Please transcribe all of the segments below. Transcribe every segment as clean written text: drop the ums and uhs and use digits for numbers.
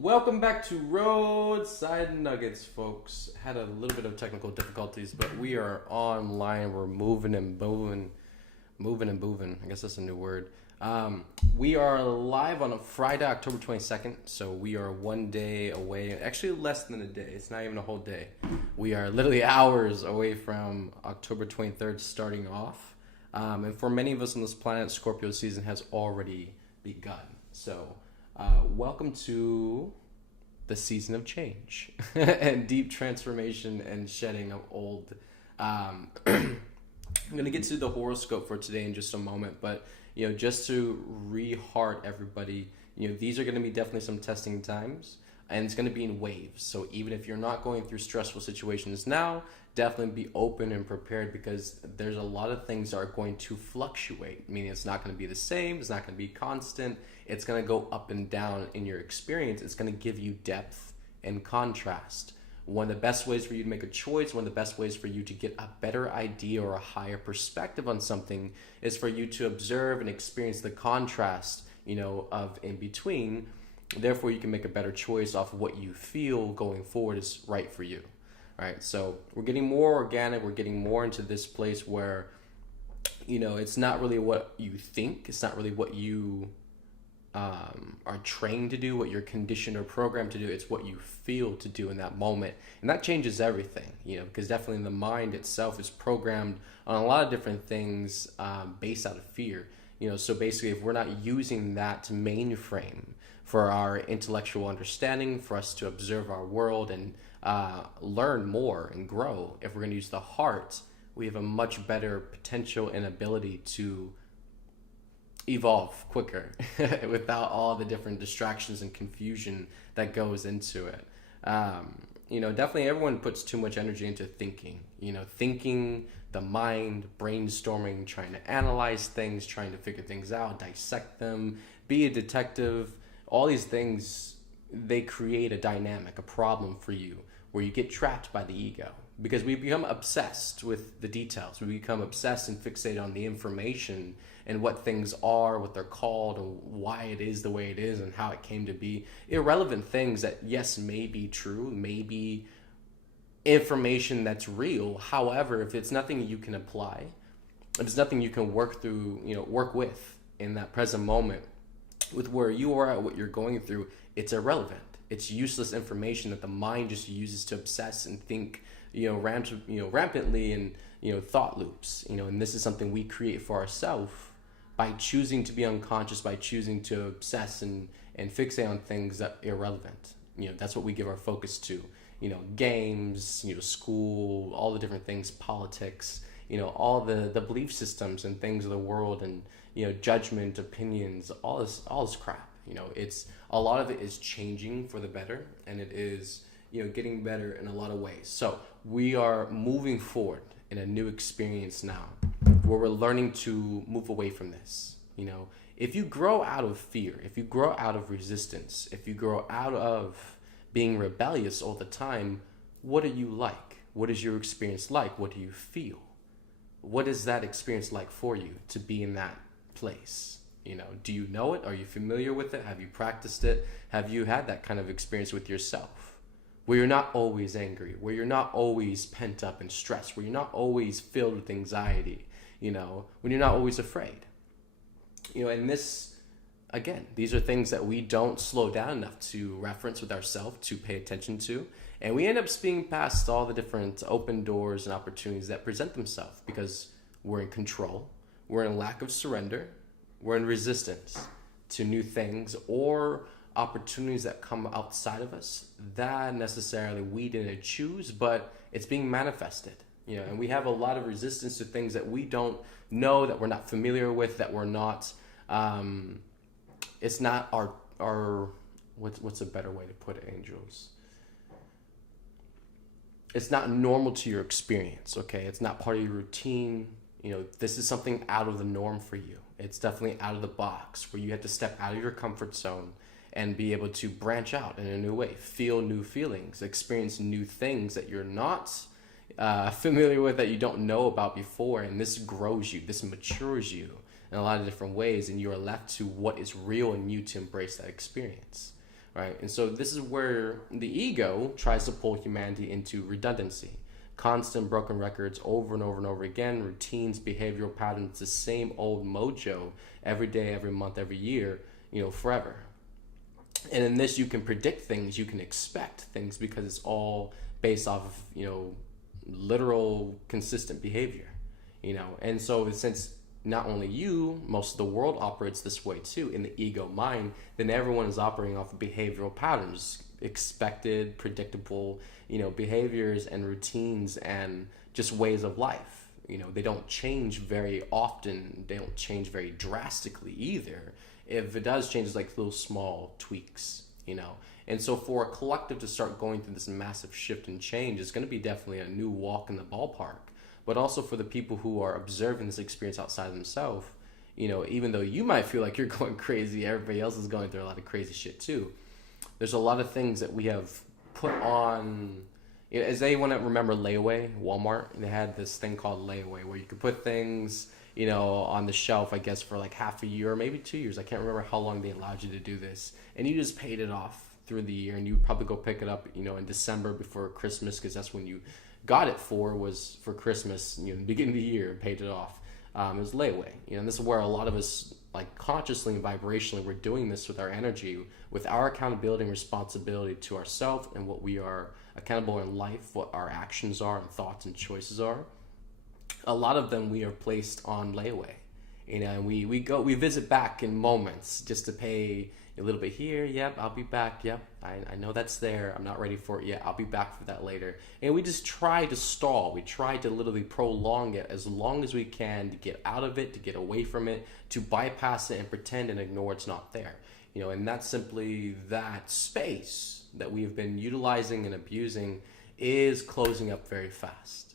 Welcome back to Roadside Nuggets, folks. Had a little bit of technical difficulties, but we are online. We're moving and moving. I guess that's a new word. We are live on a Friday, October 22nd. So we are one day away. Actually, less than a day. It's not even a whole day. We are literally hours away from October 23rd starting off. And for many of us on this planet, Scorpio season has already begun. So welcome to the season of change and deep transformation and shedding of old. I'm going to get to the horoscope for today in just a moment, but just to re-heart everybody, these are going to be definitely some testing times, and it's going to be in waves. So even if you're not going through stressful situations now, definitely be open and prepared, because there's a lot of things that are going to fluctuate, meaning it's not going to be the same, it's not going to be constant, it's going to go up and down in your experience. It's going to give you depth and contrast. One of the best ways for you to make a choice, one of the best ways for you to get a better idea or a higher perspective on something is for you to observe and experience the contrast, of in between. Therefore, you can make a better choice off of what you feel going forward is right for you. All right, so we're getting more organic. We're getting more into this place where, it's not really what you think. It's not really what you are trained to do, what you're conditioned or programmed to do. It's what you feel to do in that moment. And that changes everything, because definitely the mind itself is programmed on a lot of different things based out of fear. So basically, if we're not using that mainframe for our intellectual understanding, for us to observe our world and learn more and grow, if we're going to use the heart, we have a much better potential and ability to evolve quicker without all the different distractions and confusion that goes into it. Definitely everyone puts too much energy into thinking, the mind, brainstorming, trying to analyze things, trying to figure things out, dissect them, be a detective. All these things, they create a dynamic, a problem for you, where you get trapped by the ego, because we become obsessed with the details. We become obsessed and fixated on the information and what things are, what they're called, and why it is the way it is, and how it came to be. Irrelevant things that, yes, may be true, may be information that's real. However, if it's nothing you can apply, if it's nothing you can work through, work with in that present moment, with where you are at, what you're going through, it's irrelevant. It's useless information that the mind just uses to obsess and think, rampantly, and thought loops. And this is something we create for ourselves by choosing to be unconscious, by choosing to obsess and fixate on things that are irrelevant. That's what we give our focus to. Games, school, all the different things, politics, all the belief systems and things of the world, and judgment, opinions, all this crap. It's a lot of it is changing for the better, and it is getting better in a lot of ways. So we are moving forward in a new experience now, where we're learning to move away from this. If you grow out of fear, if you grow out of resistance, if you grow out of being rebellious all the time, what are you like? What is your experience like? What do you feel? What is that experience like for you to be in that place? Do you know it? Are you familiar with it? Have you practiced it? Have you had that kind of experience with yourself, where you're not always angry, where you're not always pent up and stressed, where you're not always filled with anxiety, when you're not always afraid? And this, again, these are things that we don't slow down enough to reference with ourselves, to pay attention to. And we end up speeding past all the different open doors and opportunities that present themselves, because we're in control, we're in lack of surrender, we're in resistance to new things or opportunities that come outside of us that necessarily we didn't choose, but it's being manifested. And we have a lot of resistance to things that we don't know, that we're not familiar with, that we're not, it's not our what's a better way to put it, angels? It's not normal to your experience, okay? It's not part of your routine. This is something out of the norm for you. It's definitely out of the box, where you have to step out of your comfort zone and be able to branch out in a new way, feel new feelings, experience new things that you're not familiar with, that you don't know about before. And this grows you, this matures you in a lot of different ways, and you are left to what is real in you to embrace that experience. right? And so this is where the ego tries to pull humanity into redundancy. Constant broken records over and over and over again, routines, behavioral patterns, the same old mojo every day, every month, every year, forever. And in this, you can predict things, you can expect things because it's all based off of, literal consistent behavior, And so since not only you, most of the world operates this way too, in the ego mind, then everyone is operating off of behavioral patterns, expected, predictable, behaviors and routines and just ways of life. They don't change very often. They don't change very drastically either. If it does change, it's like little small tweaks, And so for a collective to start going through this massive shift and change, it's going to be definitely a new walk in the ballpark. But also for the people who are observing this experience outside of themselves, even though you might feel like you're going crazy, everybody else is going through a lot of crazy shit too. There's a lot of things that we have put on. As anyone that remember Layaway, Walmart, they had this thing called Layaway where you could put things, on the shelf, I guess, for like half a year or maybe 2 years. I can't remember how long they allowed you to do this. And you just paid it off through the year, and you would probably go pick it up, in December before Christmas, because that's when you got it was for Christmas, the beginning of the year, paid it off. It was Layaway, and this is where a lot of us, like consciously and vibrationally, we're doing this with our energy, with our accountability and responsibility to ourselves and what we are accountable in life, what our actions are and thoughts and choices are. A lot of them we are placed on layaway, and we visit back in moments just to pay a little bit here. Yep, I'll be back. Yep, I know that's there. I'm not ready for it yet. I'll be back for that later. And we just try to stall. We try to literally prolong it as long as we can to get out of it, to get away from it, to bypass it and pretend and ignore it's not there. And that's simply that space that we've been utilizing and abusing is closing up very fast.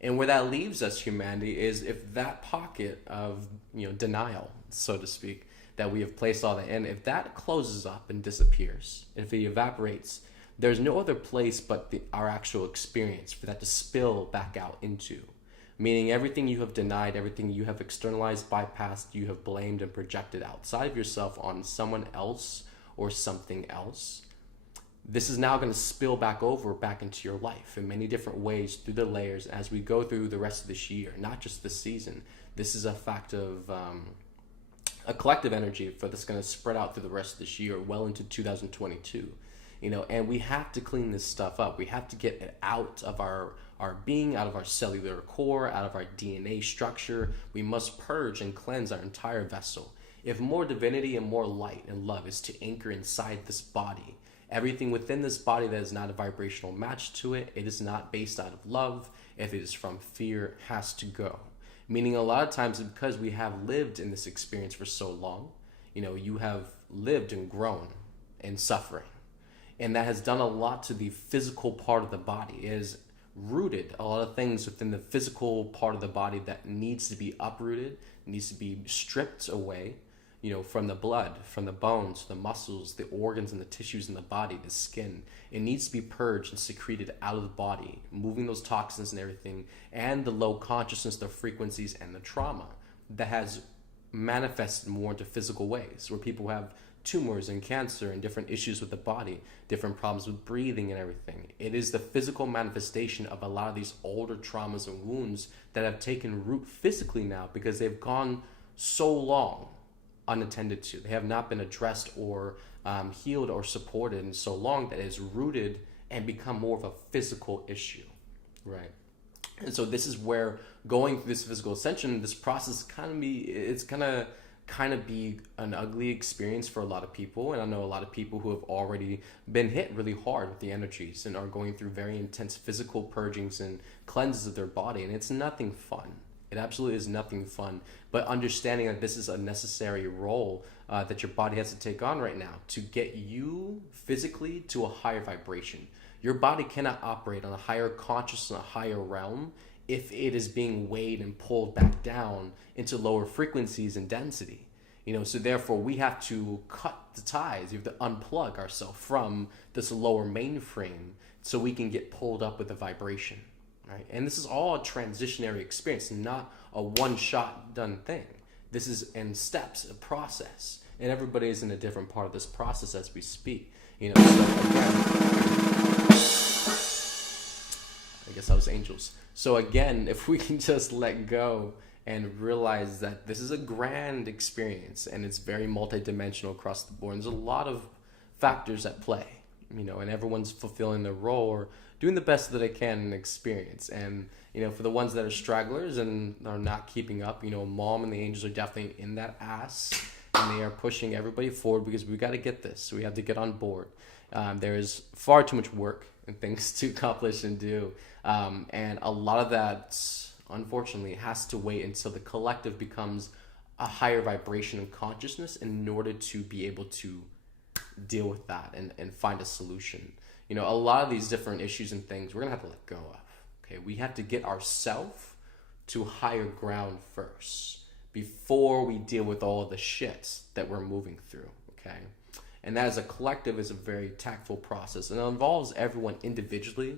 And where that leaves us, humanity, is if that pocket of denial, so to speak, that we have placed all that in, if that closes up and disappears, if it evaporates, there's no other place but our actual experience for that to spill back out into. Meaning everything you have denied, everything you have externalized, bypassed, you have blamed and projected outside of yourself on someone else or something else. This is now going to spill back into your life in many different ways through the layers as we go through the rest of this year, not just this season. This is a fact of a collective energy that's going to spread out through the rest of this year, well into 2022. And we have to clean this stuff up. We have to get it out of our being, out of our cellular core, out of our DNA structure. We must purge and cleanse our entire vessel. If more divinity and more light and love is to anchor inside this body, everything within this body that is not a vibrational match to it, it is not based out of love. If it is from fear, has to go. Meaning a lot of times, because we have lived in this experience for so long, you have lived and grown in suffering. And that has done a lot to the physical part of the body. It has rooted a lot of things within the physical part of the body that needs to be uprooted, needs to be stripped away, from the blood, from the bones, the muscles, the organs and the tissues in the body, the skin. It needs to be purged and secreted out of the body, moving those toxins and everything, and the low consciousness, the frequencies, and the trauma that has manifested more into physical ways, where people have tumors and cancer and different issues with the body, different problems with breathing and everything. It is the physical manifestation of a lot of these older traumas and wounds that have taken root physically now because they've gone so long unattended to. They have not been addressed or healed or supported in so long that it is rooted and become more of a physical issue, right? And so this is where going through this physical ascension, this process it's gonna kind of be an ugly experience for a lot of people. And I know a lot of people who have already been hit really hard with the energies and are going through very intense physical purgings and cleanses of their body. And it's nothing fun. It absolutely is nothing fun. But understanding that this is a necessary role that your body has to take on right now to get you physically to a higher vibration. Your body cannot operate on a higher consciousness, a higher realm, if it is being weighed and pulled back down into lower frequencies and density. So therefore we have to cut the ties. We have to unplug ourselves from this lower mainframe so we can get pulled up with the vibration, right? And this is all a transitionary experience, not a one-shot done thing. This is in steps, a process. and everybody is in a different part of this process as we speak. So again, I guess that was angels. So again, if we can just let go and realize that this is a grand experience and it's very multidimensional across the board, and there's a lot of factors at play, and everyone's fulfilling their role or doing the best that they can in experience. And for the ones that are stragglers and are not keeping up, Mom and the angels are definitely in that ass, and they are pushing everybody forward because we got to get this. We have to get on board. There is far too much work and things to accomplish and do, and a lot of that, unfortunately, has to wait until the collective becomes a higher vibration of consciousness in order to be able to deal with that and find a solution. A lot of these different issues and things we're gonna have to let go of. Okay, we have to get ourselves to higher ground first before we deal with all of the shit that we're moving through. Okay, and that as a collective is a very tactful process, and it involves everyone individually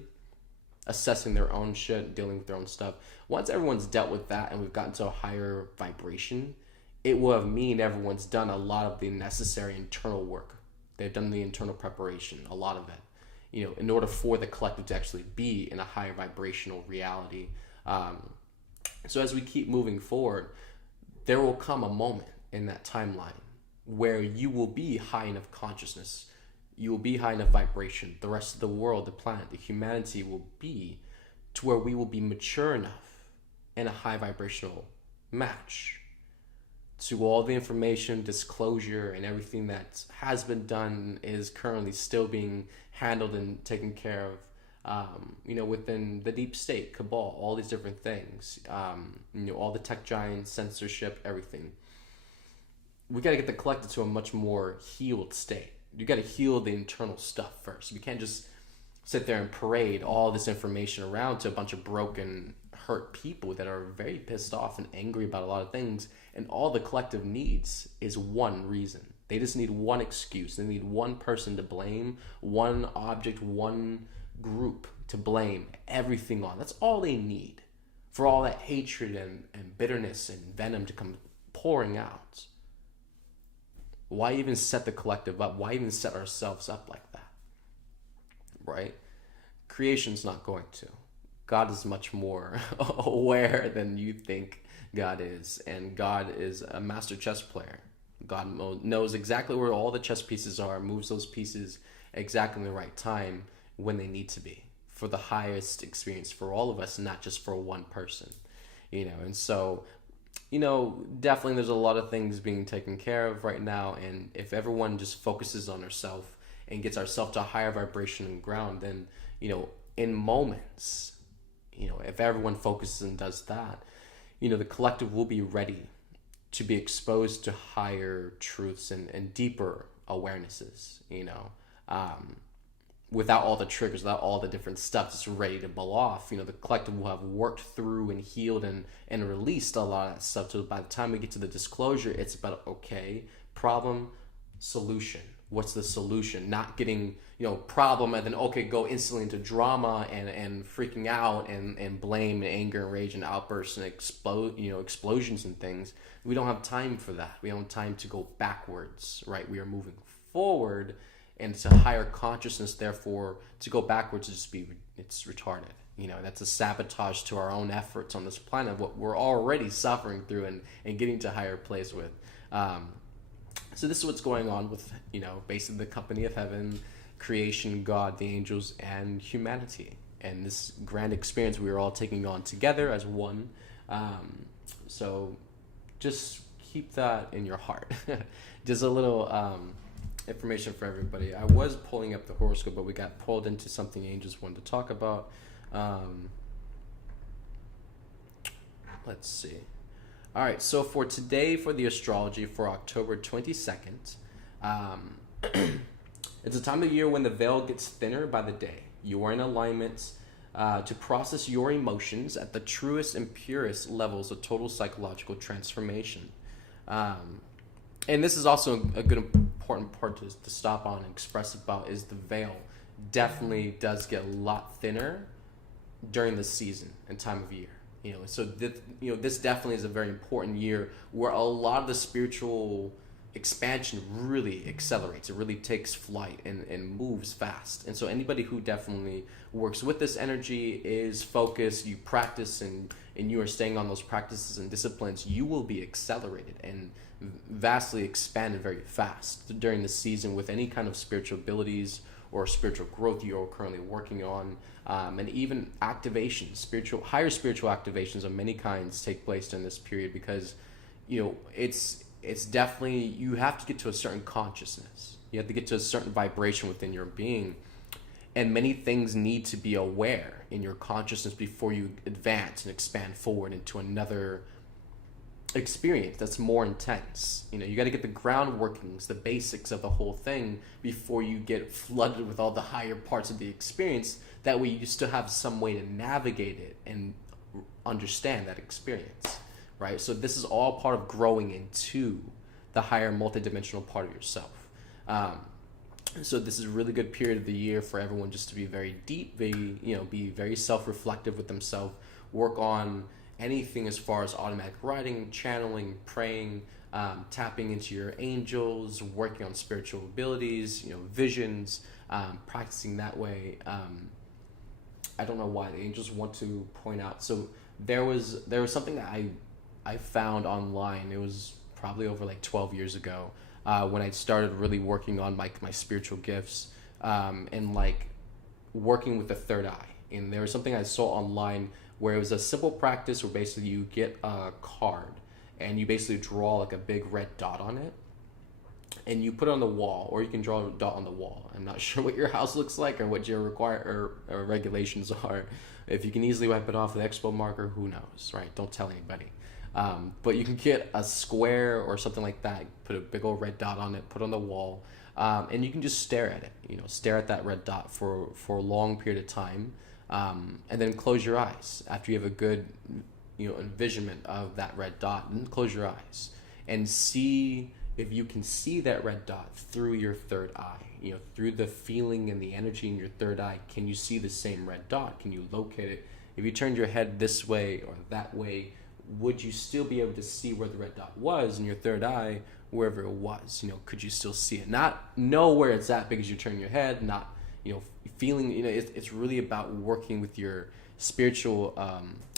assessing their own shit, dealing with their own stuff. Once everyone's dealt with that and we've gotten to a higher vibration, it will mean everyone's done a lot of the necessary internal work. They've done the internal preparation, a lot of it, in order for the collective to actually be in a higher vibrational reality. So as we keep moving forward, there will come a moment in that timeline where you will be high enough consciousness, you will be high enough vibration, the rest of the world, the planet, the humanity will be to where we will be mature enough in a high vibrational match to all the information, disclosure, and everything that has been done is currently still being handled and taken care of, within the deep state, cabal, all these different things, all the tech giants, censorship, everything. We got to get the collective to a much more healed state. You got to heal the internal stuff first. We can't just sit there and parade all this information around to a bunch of broken, hurt people that are very pissed off and angry about a lot of things. And all the collective needs is one reason. They just need one excuse. They need one person to blame, one object, one group to blame everything on. That's all they need for all that hatred and bitterness and venom to come pouring out. Why even set the collective up? Why even set ourselves up like that? Right? Creation's not going to. God is much more aware than you think God is. And God is a master chess player. God knows exactly where all the chess pieces are, moves those pieces exactly in the right time when they need to be for the highest experience for all of us, not just for one person. And so, definitely there's a lot of things being taken care of right now. And if everyone just focuses on ourselves and gets ourselves to a higher vibration and ground, then, in moments, if everyone focuses and does that, the collective will be ready to be exposed to higher truths and deeper awarenesses, without all the triggers, without all the different stuff just ready to blow off. The collective will have worked through and healed and released a lot of that stuff. So by the time we get to the disclosure, it's about, okay, problem, solution. What's the solution? Not getting, problem and then, okay, go instantly into drama and freaking out and blame and anger and rage and outbursts and explosions and things. We don't have time for that. We don't have time to go backwards, right? We are moving forward, and it's a higher consciousness. Therefore, to go backwards it's retarded. That's a sabotage to our own efforts on this planet, what we're already suffering through and getting to a higher place with. So this is what's going on with, basically the company of heaven, creation, God, the angels, and humanity. And this grand experience we are all taking on together as one. So just keep that in your heart. Just a little information for everybody. I was pulling up the horoscope, but we got pulled into something angels wanted to talk about. Let's see. All right, so for today, for the astrology for October 22nd, it's a time of year when the veil gets thinner by the day. You are in alignment to process your emotions at the truest and purest levels of total psychological transformation. And this is also a good important part to stop on and express about is the veil definitely does get a lot thinner during the season and time of year. So this definitely is a very important year where a lot of the spiritual expansion really accelerates. It really takes flight and moves fast. And so anybody who definitely works with this energy is focused, you practice, and you are staying on those practices and disciplines, you will be accelerated and vastly expanded very fast during the season with any kind of spiritual abilities or spiritual growth you're currently working on. And even activations, higher spiritual activations of many kinds take place during this period, because it's definitely, you have to get to a certain consciousness. You have to get to a certain vibration within your being. And many things need to be aware in your consciousness before you advance and expand forward into another experience that's more intense. You got to get the ground workings, the basics of the whole thing before you get flooded with all the higher parts of the experience. That way you still have some way to navigate it and understand that experience. Right? So this is all part of growing into the higher multidimensional part of yourself. So this is a really good period of the year for everyone just to be very deep, be very self-reflective with themselves, work on anything as far as automatic writing, channeling, praying, tapping into your angels, working on spiritual abilities, visions, practicing that way. I don't know why the angels want to point out. So there was something that I found online. It was probably over like 12 years ago when I started really working on my spiritual gifts and like working with the third eye. And there was something I saw online where it was a simple practice where basically you get a card and you basically draw like a big red dot on it and you put it on the wall, or you can draw a dot on the wall. I'm not sure what your house looks like or what your or regulations are. If you can easily wipe it off with expo marker, who knows, right? Don't tell anybody. But you can get a square or something like that, put a big old red dot on it, put it on the wall, and you can just stare at it, stare at that red dot for a long period of time, and then close your eyes. After you have a good, envisionment of that red dot, and close your eyes and see if you can see that red dot through your third eye, through the feeling and the energy in your third eye. Can you see the same red dot? Can you locate it? If you turned your head this way or that way, would you still be able to see where the red dot was in your third eye, wherever it was? Could you still see it? Not know where it's at because you turn your head, not, feeling, it's really about working with your spiritual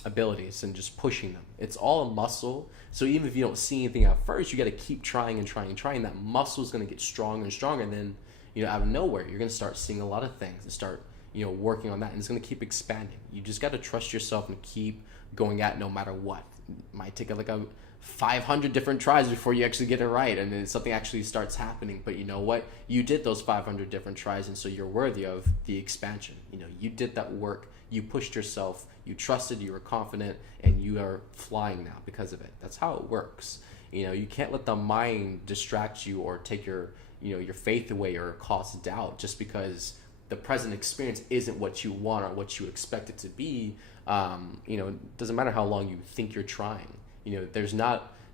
abilities and just pushing them. It's all a muscle. So even if you don't see anything at first, you got to keep trying and trying and trying. That muscle is going to get stronger and stronger. And then, out of nowhere, you're going to start seeing a lot of things and start, working on that. And it's going to keep expanding. You just got to trust yourself and keep going at it no matter what. It might take like a 500 different tries before you actually get it right, and then something actually starts happening. But you know what? You did those 500 different tries, and so you're worthy of the expansion. You did that work. You pushed yourself. You trusted. You were confident, and you are flying now because of it. That's how it works. You can't let the mind distract you or take your faith away or cause doubt just because the present experience isn't what you want or what you expect it to be. It doesn't matter how long you think you're trying.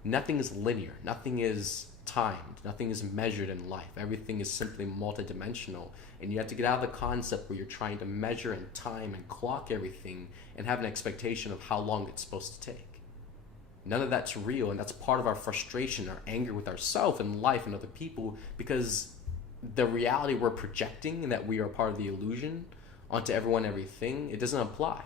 Nothing is linear. Nothing is timed. Nothing is measured in life. Everything is simply multidimensional. And you have to get out of the concept where you're trying to measure and time and clock everything and have an expectation of how long it's supposed to take. None of that's real, and that's part of our frustration, our anger with ourselves and life and other people, because the reality we're projecting and that we are part of the illusion onto everyone, everything, it doesn't apply.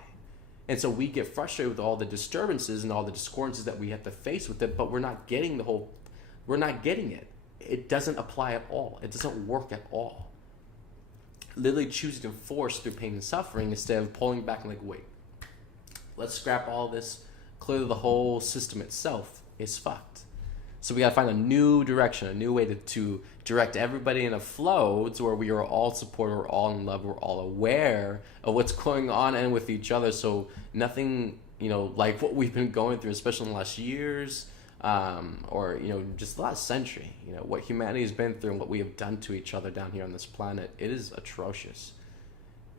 And so we get frustrated with all the disturbances and all the discordances that we have to face with it, but we're not getting it. It doesn't apply at all. It doesn't work at all. Literally choosing to force through pain and suffering instead of pulling back and like, wait, let's scrap all this. Clearly the whole system itself is fucked. So we got to find a new direction, a new way to direct everybody in a flow to where we are all supported, we're all in love, we're all aware of what's going on and with each other. So nothing, like what we've been going through, especially in the last years, or, just the last century, what humanity has been through and what we have done to each other down here on this planet, it is atrocious.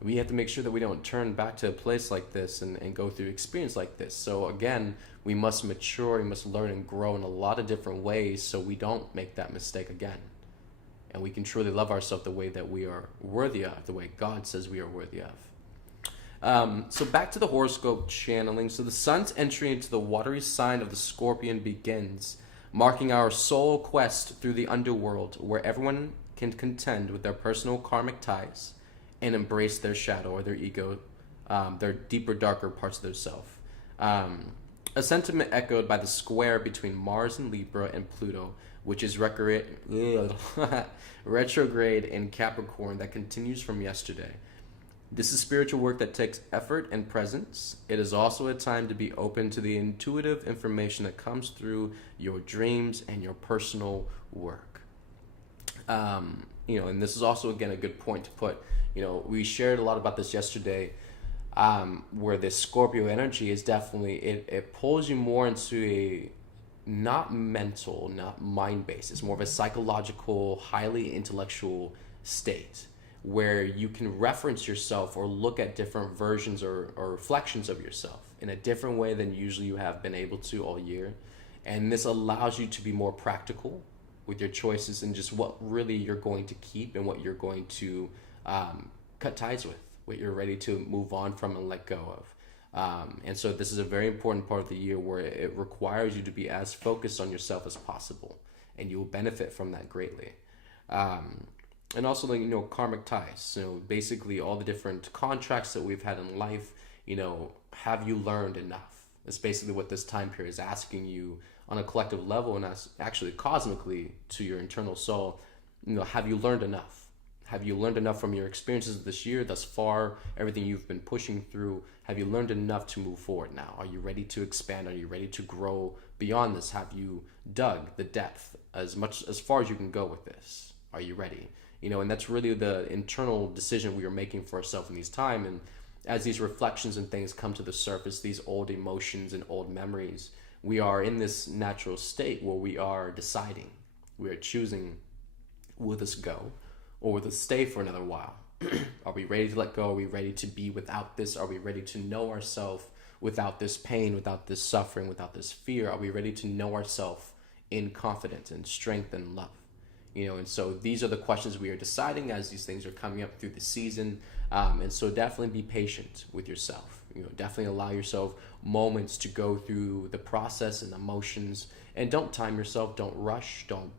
We have to make sure that we don't turn back to a place like this and go through experience like this. So again, we must mature, we must learn and grow in a lot of different ways so we don't make that mistake again. And we can truly love ourselves the way that we are worthy of, the way God says we are worthy of. So back to the horoscope channeling. So the sun's entry into the watery sign of the Scorpion begins marking our soul quest through the underworld where everyone can contend with their personal karmic ties and embrace their shadow or their ego, their deeper, darker parts of their self. A sentiment echoed by the square between Mars and Libra and Pluto, which is retrograde in Capricorn that continues from yesterday. This is spiritual work that takes effort and presence. It is also a time to be open to the intuitive information that comes through your dreams and your personal work. And this is also, again, a good point to put. We shared a lot about this yesterday, where this Scorpio energy is definitely, it pulls you more into a not mental, not mind-based. It's more of a psychological, highly intellectual state where you can reference yourself or look at different versions or reflections of yourself in a different way than usually you have been able to all year. And this allows you to be more practical with your choices and just what really you're going to keep and what you're going to cut ties with, what you're ready to move on from and let go of. And so this is a very important part of the year where it requires you to be as focused on yourself as possible, and you will benefit from that greatly. And also, karmic ties. Basically all the different contracts that we've had in life, have you learned enough? That's basically what this time period is asking you on a collective level and actually cosmically to your internal soul. Have you learned enough? Have you learned enough from your experiences this year thus far, everything you've been pushing through? Have you learned enough to move forward now? Are you ready to expand? Are you ready to grow beyond this? Have you dug the depth as far as you can go with this? Are you ready? And that's really the internal decision we are making for ourselves in these time. And as these reflections and things come to the surface, these old emotions and old memories, we are in this natural state where we are deciding, we are choosing, will this go or will this stay for another while? Are we ready to let go? Are we ready to be without this? Are we ready to know ourselves without this pain, without this suffering, without this fear? Are we ready to know ourselves in confidence and strength and love? And so these are the questions we are deciding as these things are coming up through the season. And so definitely be patient with yourself. Definitely allow yourself moments to go through the process and emotions, and don't time yourself. Don't rush. Don't,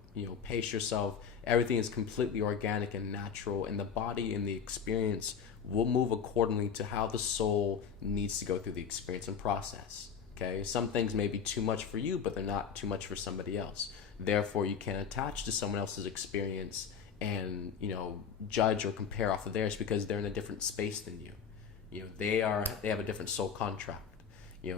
pace yourself. Everything is completely organic and natural, and the body and the experience will move accordingly to how the soul needs to go through the experience and process. Okay. Some things may be too much for you, but they're not too much for somebody else. Therefore, you can't attach to someone else's experience and, judge or compare off of theirs because they're in a different space than you. They have a different soul contract.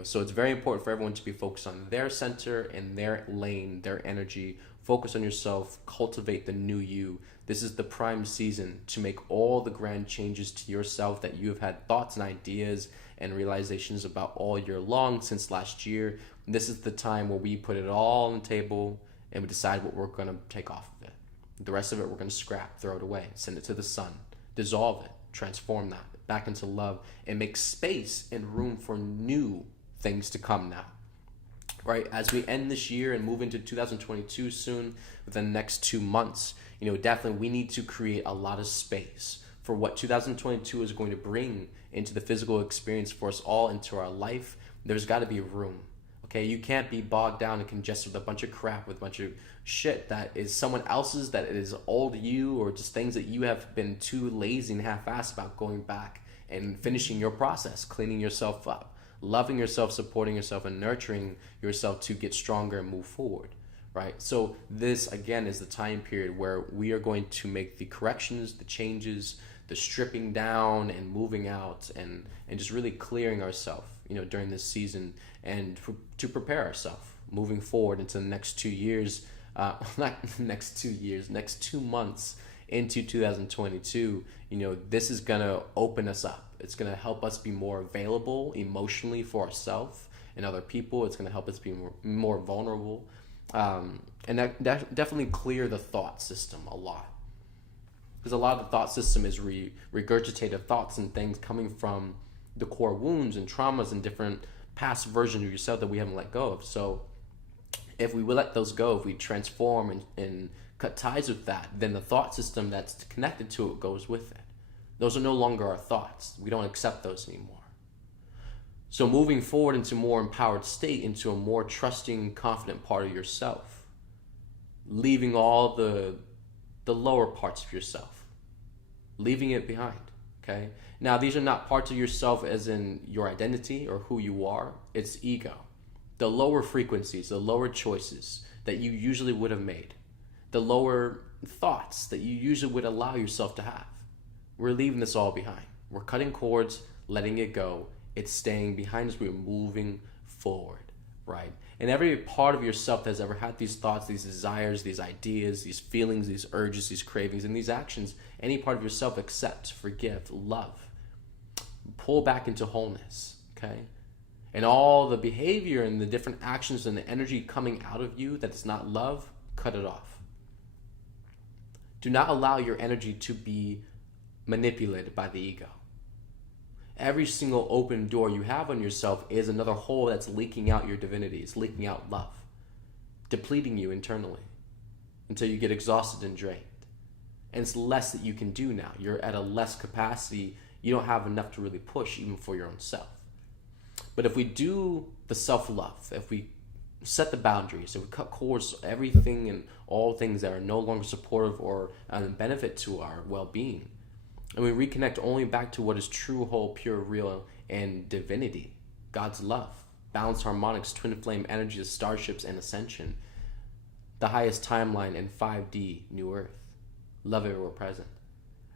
So it's very important for everyone to be focused on their center and their lane, their energy. Focus on yourself, cultivate the new you. This is the prime season to make all the grand changes to yourself that you have had thoughts and ideas and realizations about all year long since last year. This is the time where we put it all on the table and we decide what we're going to take off of it. The rest of it we're going to scrap, throw it away, send it to the sun, dissolve it, transform that back into love, and make space and room for new things to come now. Right? As we end this year and move into 2022 soon, within the next 2 months, definitely we need to create a lot of space for what 2022 is going to bring into the physical experience for us all, into our life. There's got to be room. Okay, you can't be bogged down and congested with a bunch of crap, with a bunch of shit that is someone else's, that is old you, or just things that you have been too lazy and half-assed about going back and finishing your process, cleaning yourself up, loving yourself, supporting yourself, and nurturing yourself to get stronger and move forward, right? So this, again, is the time period where we are going to make the corrections, the changes, the stripping down and moving out, and just really clearing ourselves, during this season, and to prepare ourselves moving forward into the next 2 years, next 2 months into 2022. This is going to open us up. It's going to help us be more available emotionally for ourselves and other people. It's going to help us be more vulnerable, and that definitely clear the thought system a lot. Because a lot of the thought system is regurgitated thoughts and things coming from the core wounds and traumas and different past versions of yourself that we haven't let go of. So if we will let those go, if we transform and cut ties with that, then the thought system that's connected to it goes with it. Those are no longer our thoughts. We don't accept those anymore. So moving forward into a more empowered state, into a more trusting, confident part of yourself, leaving all the lower parts of yourself, leaving it behind. Okay. Now, these are not parts of yourself as in your identity or who you are. It's ego, the lower frequencies, the lower choices that you usually would have made, the lower thoughts that you usually would allow yourself to have. We're leaving this all behind. We're cutting cords, letting it go. It's staying behind us. We're moving forward, right? And every part of yourself that has ever had these thoughts, these desires, these ideas, these feelings, these urges, these cravings, and these actions, any part of yourself, accept, forgive, love, pull back into wholeness, okay? And all the behavior and the different actions and the energy coming out of you that is not love, cut it off. Do not allow your energy to be manipulated by the ego. Every single open door you have on yourself is another hole that's leaking out your divinity. It's leaking out love, depleting you internally until you get exhausted and drained. And it's less that you can do now. You're at a less capacity. You don't have enough to really push even for your own self. But if we do the self-love, if we set the boundaries, if we cut cords, everything and all things that are no longer supportive or benefit to our well-being, and we reconnect only back to what is true, whole, pure, real, and divinity, God's love, balanced harmonics, twin flame energy of starships and ascension, the highest timeline in 5D, New Earth, love everywhere present.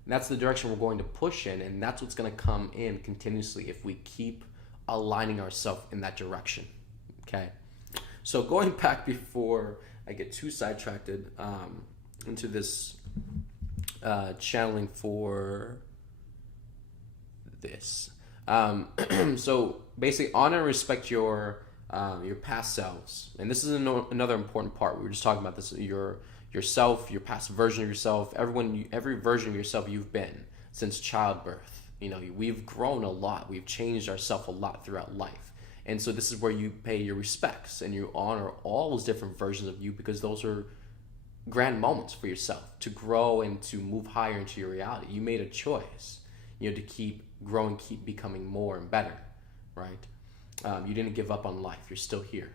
And that's the direction we're going to push in, and that's what's going to come in continuously if we keep aligning ourselves in that direction, okay? So going back before I get too sidetracked into this channeling for this. So basically, honor and respect your past selves, and this is another important part. We were just talking about this. Yourself, your past version of yourself, every version of yourself you've been since childbirth. We've grown a lot. We've changed ourselves a lot throughout life, and so this is where you pay your respects and you honor all those different versions of you, because those are grand moments for yourself to grow and to move higher into your reality. You made a choice, to keep growing, keep becoming more and better, right? You didn't give up on life. You're still here.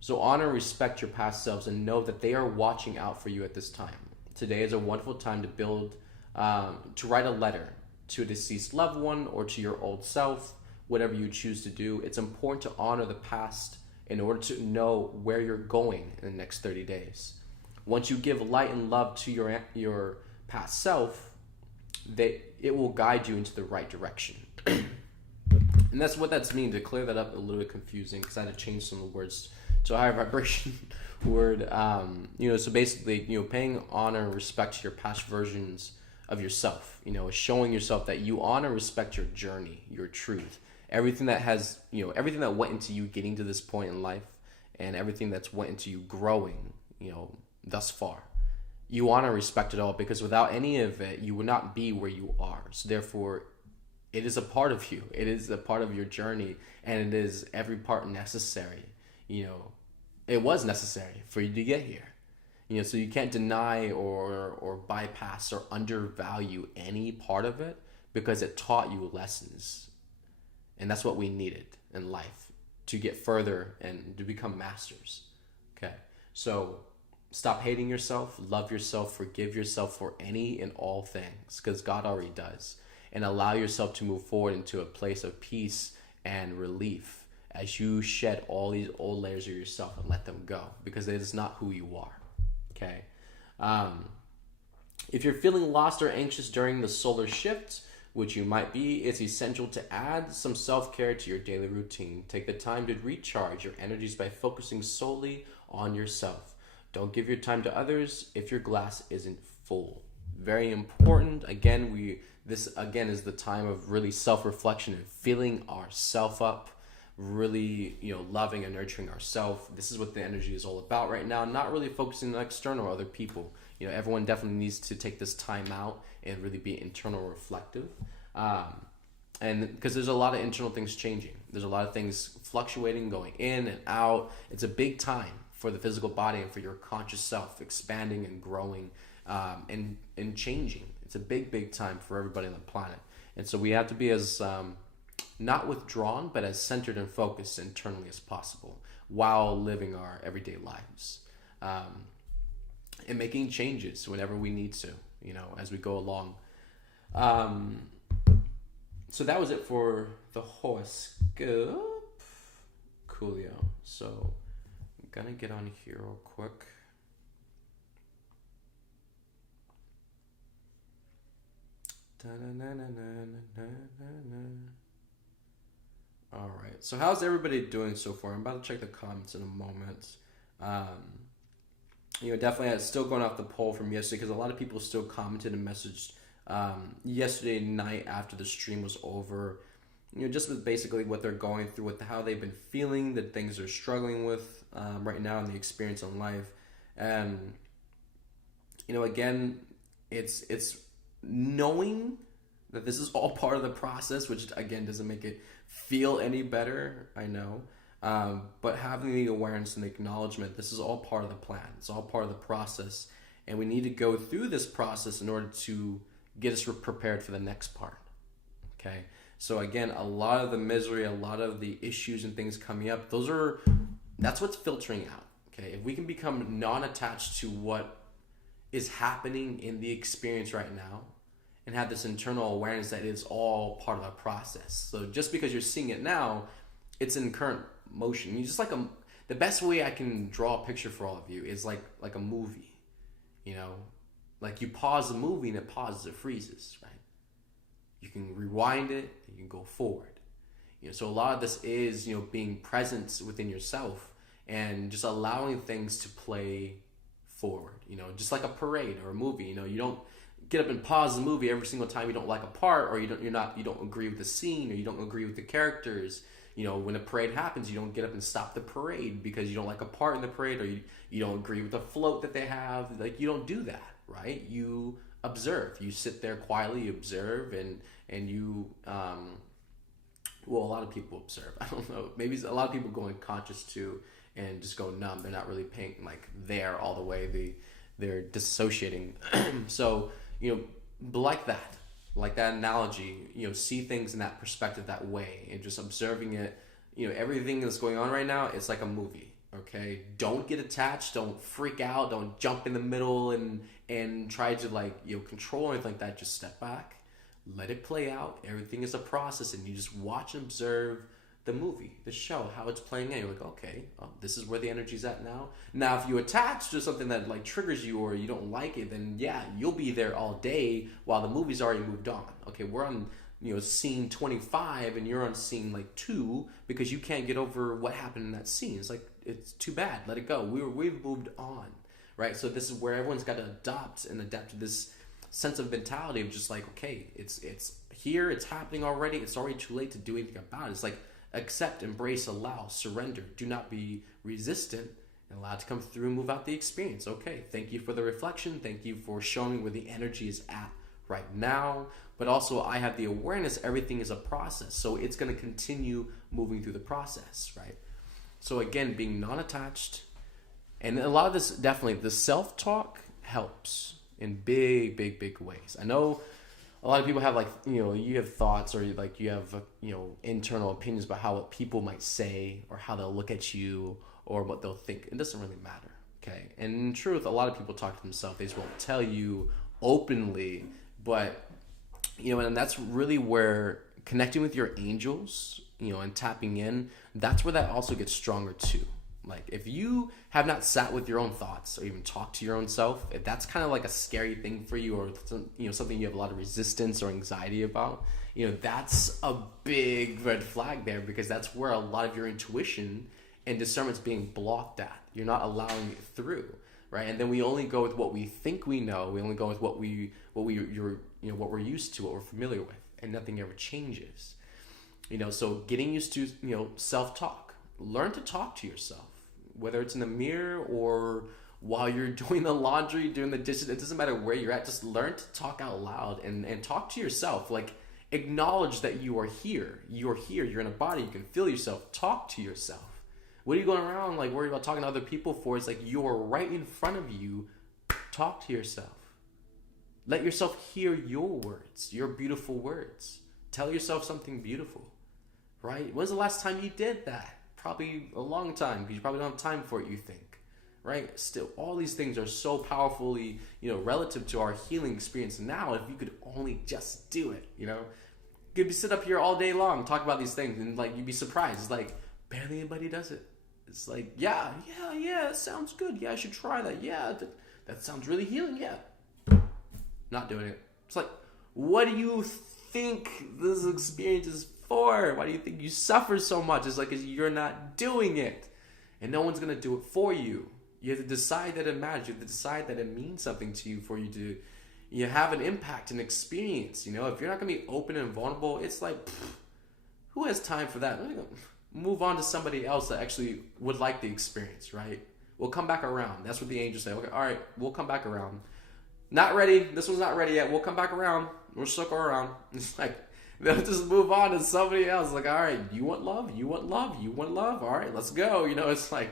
So honor and respect your past selves and know that they are watching out for you at this time. Today is a wonderful time to build, to write a letter to a deceased loved one or to your old self, whatever you choose to do. It's important to honor the past in order to know where you're going in the next 30 days. Once you give light and love to your past self, it will guide you into the right direction. And that's what that's mean. To clear that up, a little bit confusing because I had to change some of the words to a higher vibration word. So basically, paying honor and respect to your past versions of yourself. Showing yourself that you honor and respect your journey, your truth, everything that has, everything that went into you getting to this point in life, and everything that's went into you growing, thus far. You honor and respect it all, because without any of it, you would not be where you are. So therefore, it is a part of you. It is a part of your journey, and it is every part necessary. It was necessary for you to get here. So you can't deny or bypass or undervalue any part of it, because it taught you lessons. And that's what we needed in life to get further and to become masters. Okay. So stop hating yourself, love yourself, forgive yourself for any and all things, because God already does. And allow yourself to move forward into a place of peace and relief as you shed all these old layers of yourself and let them go, because it is not who you are. Okay. If you're feeling lost or anxious during the solar shift, which you might be, it's essential to add some self-care to your daily routine. Take the time to recharge your energies by focusing solely on yourself. Don't give your time to others if your glass isn't full. Very important. This is the time of really self-reflection and filling ourself up, really, loving and nurturing ourselves. This is what the energy is all about right now. Not really focusing on external or other people. Everyone definitely needs to take this time out and really be internal reflective. And because there's a lot of internal things changing. There's a lot of things fluctuating, going in and out. It's a big time for the physical body and for your conscious self expanding and growing and changing. It's a big time for everybody on the planet. And so we have to be as not withdrawn, but as centered and focused internally as possible while living our everyday lives. and making changes whenever we need to, as we go along. So that was it for the horoscope. Coolio. So I'm gonna get on here real quick. All right. So how's everybody doing so far? I'm about to check the comments in a moment. Definitely still going off the poll from yesterday because a lot of people still commented and messaged yesterday night after the stream was over. Just with basically what they're going through, with how they've been feeling, the things they're struggling with right now, and the experience in life. And again, it's knowing that this is all part of the process, which again doesn't make it feel any better, I know, but having the awareness and the acknowledgement, this is all part of the plan, it's all part of the process, and we need to go through this process in order to get us prepared for the next part. Okay, so again, a lot of the misery, a lot of the issues and things coming up, that's what's filtering out. Okay, if we can become non-attached to what is happening in the experience right now, and have this internal awareness that it's all part of the process. So just because you're seeing it now, it's in current motion. You just the best way I can draw a picture for all of you is like a movie, like you pause a movie and it pauses, it freezes, right? You can rewind it and you can go forward. So a lot of this is, being present within yourself and just allowing things to play forward, just like a parade or a movie. You don't get up and pause the movie every single time you don't like a part, or you don't agree with the scene, or you don't agree with the characters. When a parade happens, you don't get up and stop the parade because you don't like a part in the parade, or you don't agree with the float that they have. Like, you don't do that, right? You observe. You sit there quietly, you observe, and you a lot of people observe. I don't know. Maybe a lot of people go unconscious too and just go numb. They're not really paying there all the way. They're dissociating. So, like that analogy, see things in that perspective, that way, and just observing it. Everything that's going on right now, it's like a movie. Okay, don't get attached, don't freak out, don't jump in the middle and try to control or anything like that. Just step back, let it play out. Everything is a process, and you just watch and observe the movie, the show, how it's playing out. You're like, okay, this is where the energy's at now. Now, if you attach to something that triggers you, or you don't like it, then yeah, you'll be there all day while the movie's already moved on. Okay, we're on scene 25 and you're on scene 2 because you can't get over what happened in that scene. It's too bad. Let it go. We've moved on, right? So this is where everyone's got to adapt to this sense of mentality of just okay, it's here, it's happening already. It's already too late to do anything about it. It's accept, embrace, allow, surrender. Do not be resistant, and allow it to come through and move out the experience. Okay, thank you for the reflection. Thank you for showing me where the energy is at right now. But also, I have the awareness everything is a process. So it's going to continue moving through the process, right? So again, being non-attached. And a lot of this, definitely, the self-talk helps in big, big, big ways. I know a lot of people have you have thoughts, or you have internal opinions about how what people might say, or how they'll look at you, or what they'll think. It doesn't really matter, okay? And in truth, a lot of people talk to themselves. They just won't tell you openly, but and that's really where connecting with your angels, and tapping in, that's where that also gets stronger too. If you have not sat with your own thoughts, or even talked to your own self, if that's kind of a scary thing for you, or something you have a lot of resistance or anxiety about, that's a big red flag there, because that's where a lot of your intuition and discernment's being blocked at. You're not allowing it through, right? And then we only go with what we think we know. We only go with what we're used to, what we're familiar with, and nothing ever changes. So getting used to self-talk. Learn to talk to yourself, whether it's in the mirror or while you're doing the laundry, doing the dishes. It doesn't matter where you're at. Just learn to talk out loud and talk to yourself. Acknowledge that you are here. You're here. You're in a body. You can feel yourself. Talk to yourself. What are you going around worried about talking to other people for? It's you're right in front of you. Talk to yourself. Let yourself hear your words, your beautiful words. Tell yourself something beautiful, right? When's the last time you did that? Probably a long time, because you probably don't have time for it, you think. right? Still, all these things are so powerfully, relative to our healing experience now. If you could only just do it, you could sit up here all day long, talk about these things, and like you'd be surprised. It's like barely anybody does it. It's like, yeah, it sounds good. Yeah, I should try that. Yeah, that sounds really healing. Yeah, not doing it. It's like, what do you think this experience is for? Why do you think you suffer so much? It's like, 'cause you're not doing it, and no one's gonna do it for you. You have to decide that it matters. You have to decide that it means something to you for you to have an impact and experience. If you're not gonna be open and vulnerable, it's like, who has time for that? Move on to somebody else that actually would like the experience, right? We'll come back around. That's what the angels say. Okay, all right, we'll come back around. Not ready. This one's not ready yet. We'll come back around. We'll circle around. It's like, they'll just move on to somebody else. Like, all right, you want love? You want love? You want love? All right, let's go. It's like,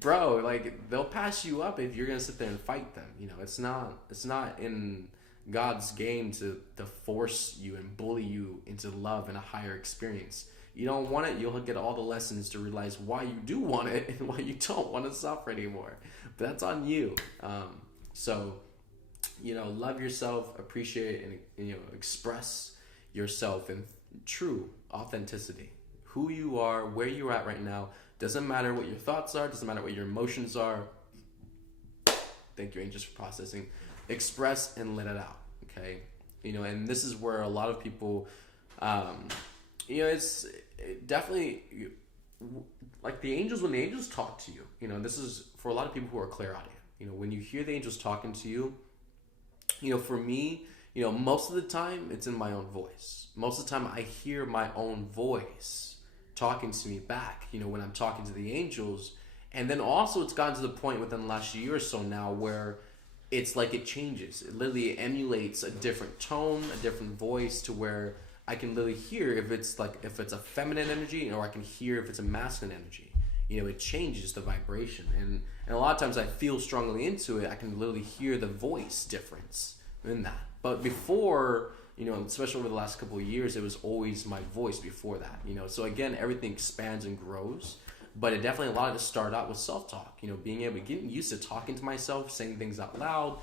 bro, like, they'll pass you up if you're going to sit there and fight them. It's not in God's game to force you and bully you into love and a higher experience. You don't want it, you'll get all the lessons to realize why you do want it and why you don't want to suffer anymore. But that's on you. So, love yourself, appreciate and express yourself in true authenticity. Who you are, where you're at right now. Doesn't matter what your thoughts are, doesn't matter what your emotions are. Thank you, angels, for processing. Express and let it out, okay? And this is where a lot of people, it's definitely like the angels, when the angels talk to you, this is for a lot of people who are clairaudient. When you hear the angels talking to you, for me, most of the time it's in my own voice. Most of the time I hear my own voice talking to me back, when I'm talking to the angels. And then also it's gotten to the point within the last year or so now where it's like it changes. It literally emulates a different tone, a different voice, to where I can literally hear if it's a feminine energy, or I can hear if it's a masculine energy. It changes the vibration. And a lot of times I feel strongly into it. I can literally hear the voice difference in that. But before, especially over the last couple of years, it was always my voice before that. So again, everything expands and grows. But it definitely, a lot of it started out with self-talk, getting used to talking to myself, saying things out loud,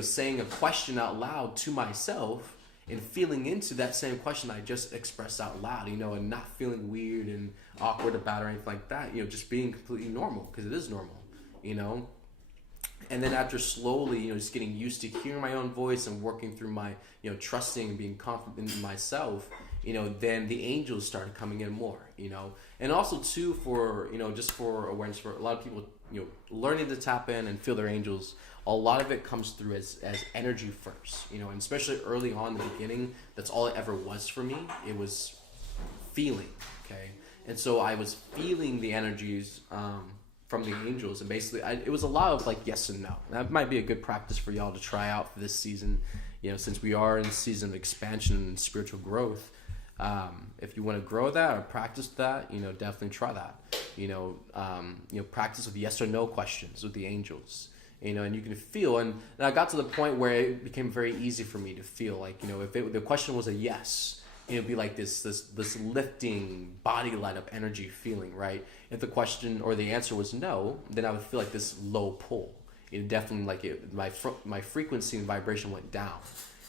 saying a question out loud to myself, and feeling into that same question I just expressed out loud, and not feeling weird and awkward about it or anything like that, just being completely normal, because it is normal, And then after slowly, just getting used to hearing my own voice and working through my, trusting and being confident in myself, then the angels started coming in more, And also too, for, just for awareness, for a lot of people, learning to tap in and feel their angels, a lot of it comes through as energy first, and especially early on in the beginning, that's all it ever was for me. It was feeling, okay? And so I was feeling the energies from the angels, and basically it was a lot of like yes and no. That might be a good practice for y'all to try out for this season, since we are in a season of expansion and spiritual growth. If you want to grow that or practice that, definitely try that. Practice with yes or no questions with the angels. And you can feel, and I got to the point where it became very easy for me to feel like, if the question was a yes, it'd be like this lifting, body light up energy feeling, right? If the question or the answer was no, then I would feel like this low pull. It definitely my frequency and vibration went down,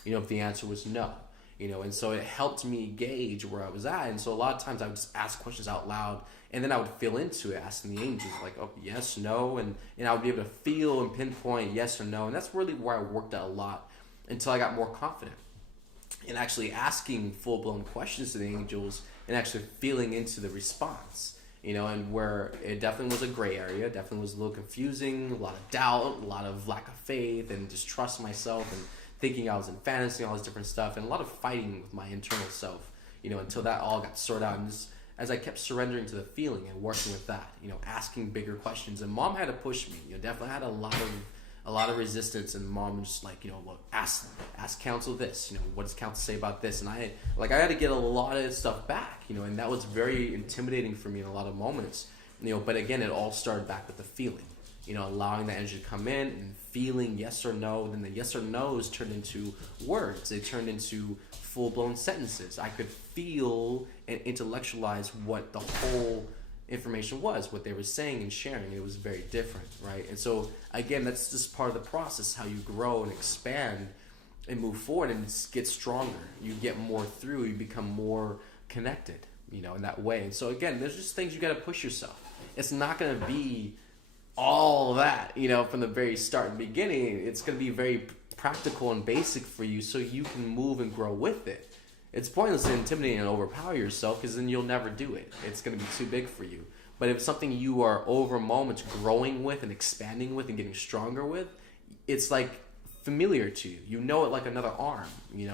if the answer was no. And so it helped me gauge where I was at. And so a lot of times I would just ask questions out loud, and then I would feel into it, asking the angels, like, oh, yes, no. And I would be able to feel and pinpoint yes or no. And that's really where I worked at a lot until I got more confident in actually asking full-blown questions to the angels and actually feeling into the response. And where it definitely was a gray area, definitely was a little confusing, a lot of doubt, a lot of lack of faith, and distrust myself, and thinking I was in fantasy, all this different stuff, and a lot of fighting with my internal self, until that all got sorted out. And just as I kept surrendering to the feeling and working with that, asking bigger questions. And Mom had to push me, definitely had a lot of resistance, and Mom was just like, well, ask counsel this, what does counsel say about this? And I had to get a lot of stuff back, and that was very intimidating for me in a lot of moments, but again, it all started back with the feeling. Allowing the energy to come in and feeling yes or no. Then the yes or no's turned into words. They turned into full-blown sentences. I could feel and intellectualize what the whole information was, what they were saying and sharing. It was very different, right? And so again, that's just part of the process, how you grow and expand and move forward and get stronger. You get more through, you become more connected, in that way. And so again, there's just things you got to push yourself. It's not going to be all that, from the very start and beginning. It's going to be very practical and basic for you so you can move and grow with it. It's pointless to intimidate and overpower yourself, because then you'll never do it. It's going to be too big for you. But if it's something you are over moments growing with and expanding with and getting stronger with, it's like familiar to you. You know it like another arm,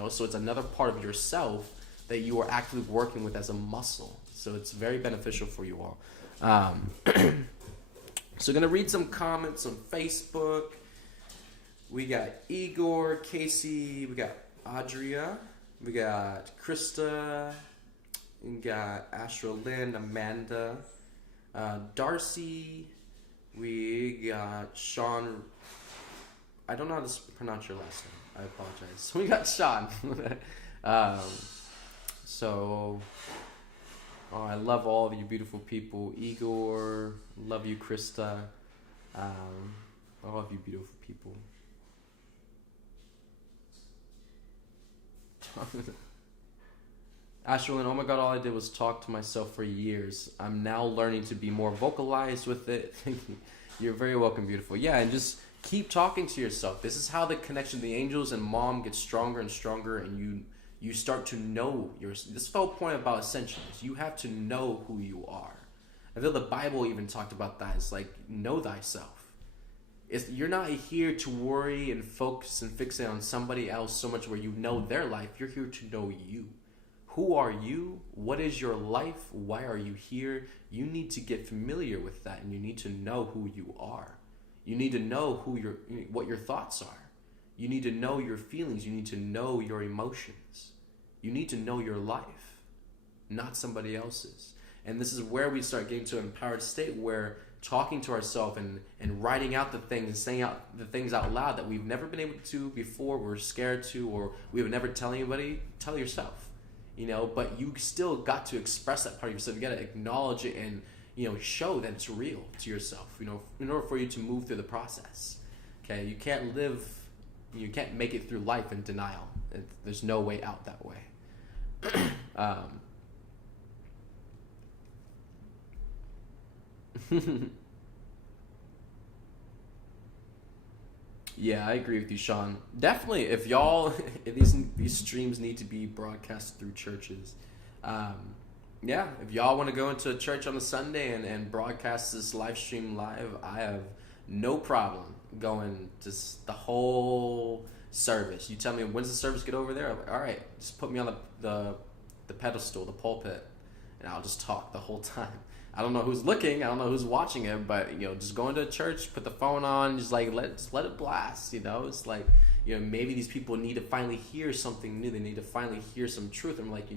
so it's another part of yourself that you are actively working with as a muscle. So it's very beneficial for you all. So going to read some comments on Facebook. We got Igor, Casey, we got Adria, we got Krista, we got Astra Lynn, Amanda, Darcy, we got Sean. I don't know how to pronounce your last name. I apologize. We got Sean. I love all of you beautiful people. Igor, love you, Krista. All of you beautiful people. Ashlyn, oh my God, all I did was talk to myself for years. I'm now learning to be more vocalized with it. You're very welcome, beautiful. Yeah, and just keep talking to yourself. This is how the connection to the angels and mom gets stronger and stronger, and you start to know this is the whole point about ascension. Is you have to know who you are. I feel the Bible even talked about that. It's like, know thyself. You're not here to worry and focus and fixate on somebody else so much where you know their life. You're here to know you. Who are you? What is your life? Why are you here? You need to get familiar with that, and you need to know who you are. You need to know what your thoughts are. You need to know your feelings. You need to know your emotions. You need to know your life, not somebody else's. And this is where we start getting to an empowered state where talking to ourselves and writing out the things and saying out the things out loud that we've never been able to before, we're scared to, or we would never tell anybody, tell yourself, but you still got to express that part of yourself. You got to acknowledge it and, show that it's real to yourself, in order for you to move through the process. Okay. You can't make it through life in denial. There's no way out that way. Yeah, I agree with you, Sean. Definitely, if these streams need to be broadcast through churches, if y'all want to go into a church on a Sunday and broadcast this live stream live, I have no problem going to the whole service. You tell me, when's the service get over there? I'm like, all right, just put me on the pedestal, the pulpit, and I'll just talk the whole time. I don't know who's looking, I don't know who's watching it, but just go into a church, put the phone on, just let it blast. It's like, maybe these people need to finally hear something new. They need to finally hear some truth. I'm like,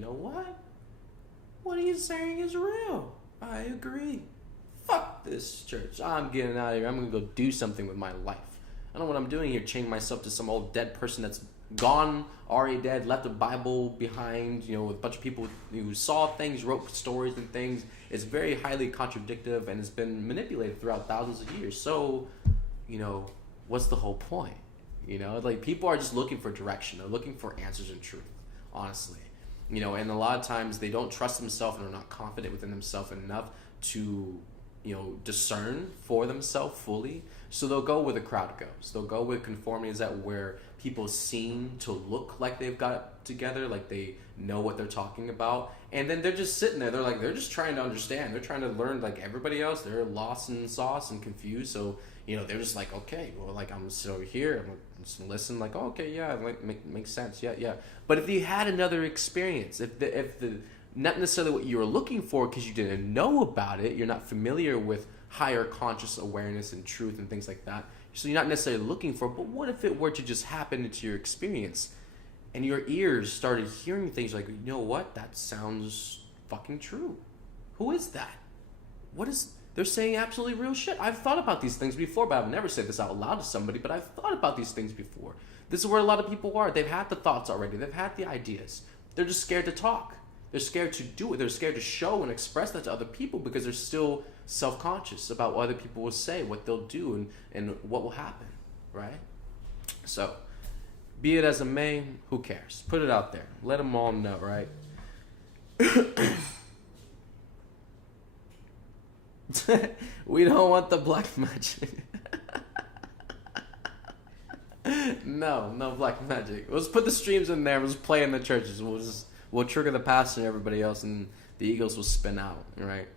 what he's saying is real. I agree. Fuck this church. I'm getting out of here. I'm gonna go do something with my life. I don't know what I'm doing here, chaining myself to some old dead person that's gone, already dead, left a Bible behind, with a bunch of people who saw things, wrote stories and things. It's very highly contradictive, and it's been manipulated throughout thousands of years. So, what's the whole point? Like, people are just looking for direction. They're looking for answers and truth, honestly. And a lot of times they don't trust themselves and are not confident within themselves enough to, discern for themselves fully. So they'll go where the crowd goes. They'll go with conformity, is that where people seem to look like they've got it together, like they know what they're talking about. And then they're just sitting there. They're just trying to understand. They're trying to learn like everybody else. They're lost in sauce and confused. So, they're just like, okay, well, like, I'm still here. I'm just listen, like, oh, okay, yeah, makes sense. Yeah. But if you had another experience, if the not necessarily what you were looking for because you didn't know about it, you're not familiar with higher conscious awareness and truth and things like that, so you're not necessarily looking for, but what if it were to just happen into your experience and your ears started hearing things like, what, that sounds fucking true. Who is that? They're saying absolutely real shit. I've thought about these things before, but I've never said this out loud to somebody, but I've thought about these things before. This is where a lot of people are. They've had the thoughts already. They've had the ideas. They're just scared to talk. They're scared to do it. They're scared to show and express that to other people because they're still self-conscious about what other people will say, what they'll do, and what will happen, right? So, be it as a man, who cares? Put it out there. Let them all know, right? We don't want the black magic. No black magic. Let's put the streams in there. Let's play in the churches. We'll trigger the pastor and everybody else, and the Eagles will spin out, right?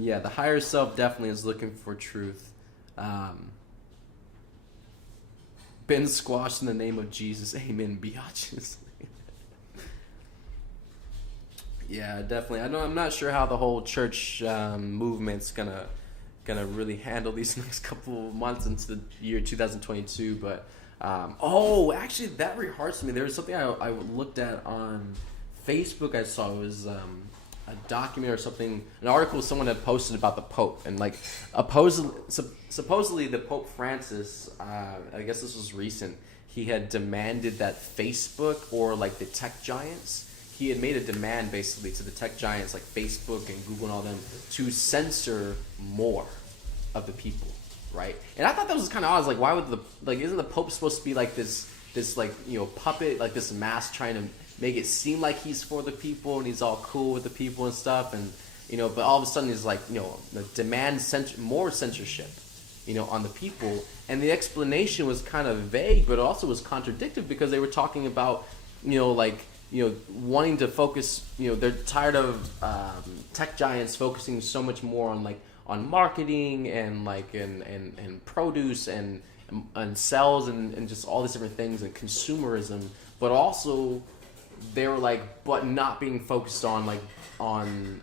Yeah, the higher self definitely is looking for truth. Been squashed in the name of Jesus. Amen, biatches. Yeah, definitely. I'm not sure how the whole church movement's gonna really handle these next couple of months into the year 2022. But actually, that rehearsed me. There was something I looked at on Facebook. I saw it was a document or something, an article someone had posted about the Pope, and like supposedly the Pope Francis, I guess this was recent, he had demanded that Facebook or like the tech giants, he had made a demand basically to the tech giants like Facebook and Google and all them to censor more of the people, right? And I thought that was kind of odd. Like, why would isn't the Pope supposed to be like this like, you know, puppet, like this mask trying to make it seem like he's for the people and he's all cool with the people and stuff, and you know, but all of a sudden he's like, you know, demand more censorship, you know, on the people. And the explanation was kind of vague, but it also was contradictory because they were talking about, you know, like, you know, wanting to focus, you know, they're tired of tech giants focusing so much more on like on marketing and like and produce and sales and just all these different things and consumerism, but also they were like, but not being focused on like on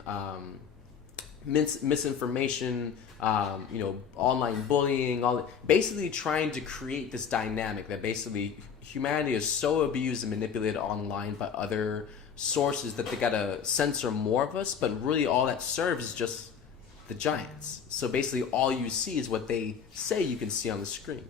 misinformation, you know, online bullying, basically trying to create this dynamic that basically humanity is so abused and manipulated online by other sources that they gotta censor more of us, but really all that serves is just the giants. So basically all you see is what they say you can see on the screen.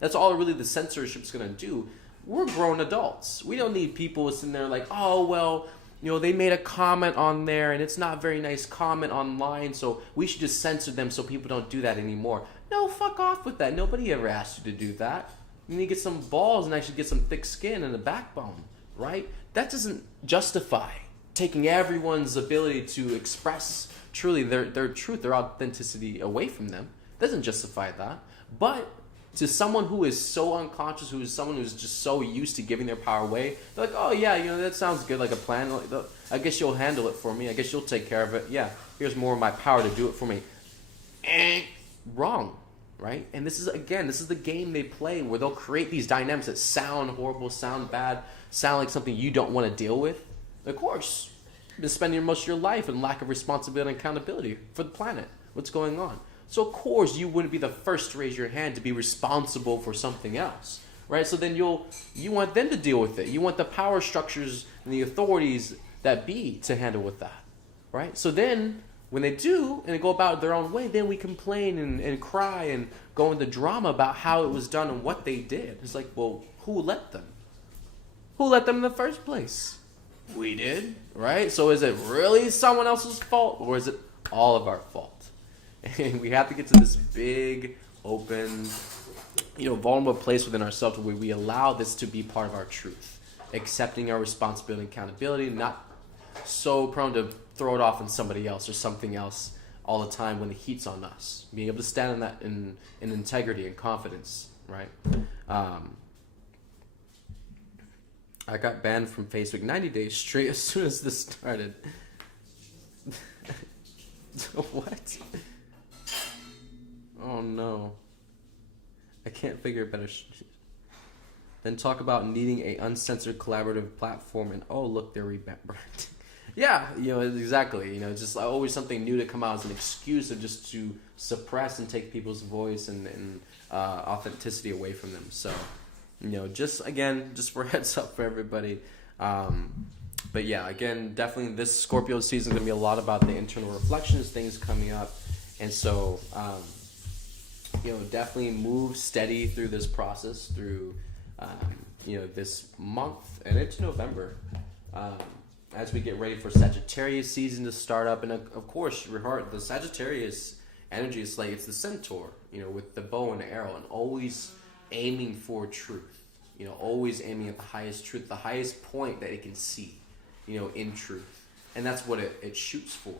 That's all really the censorship's gonna do. We're grown adults. We don't need people sitting there like, oh, well, you know, they made a comment on there and it's not a very nice comment online, so we should just censor them so people don't do that anymore. No, fuck off with that. Nobody ever asked you to do that. You need to get some balls and actually get some thick skin and a backbone, right? That doesn't justify taking everyone's ability to express truly their truth, their authenticity away from them. It doesn't justify that. But to someone who is so unconscious, who is someone who's just so used to giving their power away, they're like, oh yeah, you know, that sounds good, like a plan. I guess you'll handle it for me. I guess you'll take care of it. Yeah, here's more of my power to do it for me. Wrong, right? And this is the game they play, where they'll create these dynamics that sound horrible, sound bad, sound like something you don't want to deal with. Of course, you've been spending most of your life in lack of responsibility and accountability for the planet. What's going on? So of course you wouldn't be the first to raise your hand to be responsible for something else, right? So then you want them to deal with it. You want the power structures and the authorities that be to handle with that, right? So then when they do and they go about their own way, then we complain and cry and go into drama about how it was done and what they did. It's like, well, who let them? Who let them in the first place? We did, right? So is it really someone else's fault, or is it all of our fault? And we have to get to this big, open, you know, vulnerable place within ourselves where we allow this to be part of our truth, accepting our responsibility and accountability, not so prone to throw it off on somebody else or something else all the time when the heat's on us. Being able to stand in that in integrity and confidence, right? I got banned from Facebook 90 days straight as soon as this started. What? Oh no. I can't figure a better then talk about needing a uncensored collaborative platform and oh look, they're rebranding. Yeah, you know, exactly. You know, it's just always something new to come out as an excuse of just to suppress and take people's voice and authenticity away from them. So, you know, just for heads up for everybody. But yeah, again, definitely this Scorpio season is going to be a lot about the internal reflections, things coming up. And so, definitely move steady through this process, through this month and into November, as we get ready for Sagittarius season to start up. And of course, the Sagittarius energy is like, it's the centaur, with the bow and arrow, and always aiming for truth, always aiming at the highest truth, the highest point that it can see, in truth. And that's what it shoots for.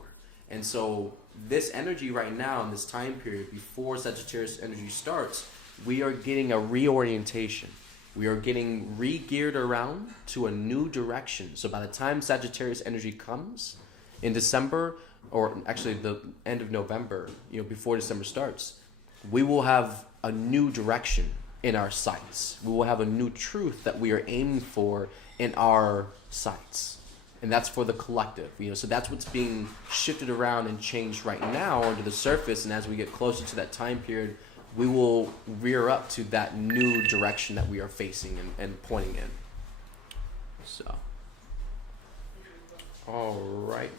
And so this energy right now in this time period before Sagittarius energy starts, we are getting a reorientation. We are getting re-geared around to a new direction. So by the time Sagittarius energy comes in December, or actually the end of November, before December starts, we will have a new direction in our sights. We will have a new truth that we are aiming for in our sights. And that's for the collective, so that's what's being shifted around and changed right now under the surface. And as we get closer to that time period, we will rear up to that new direction that we are facing and pointing in. So, all right.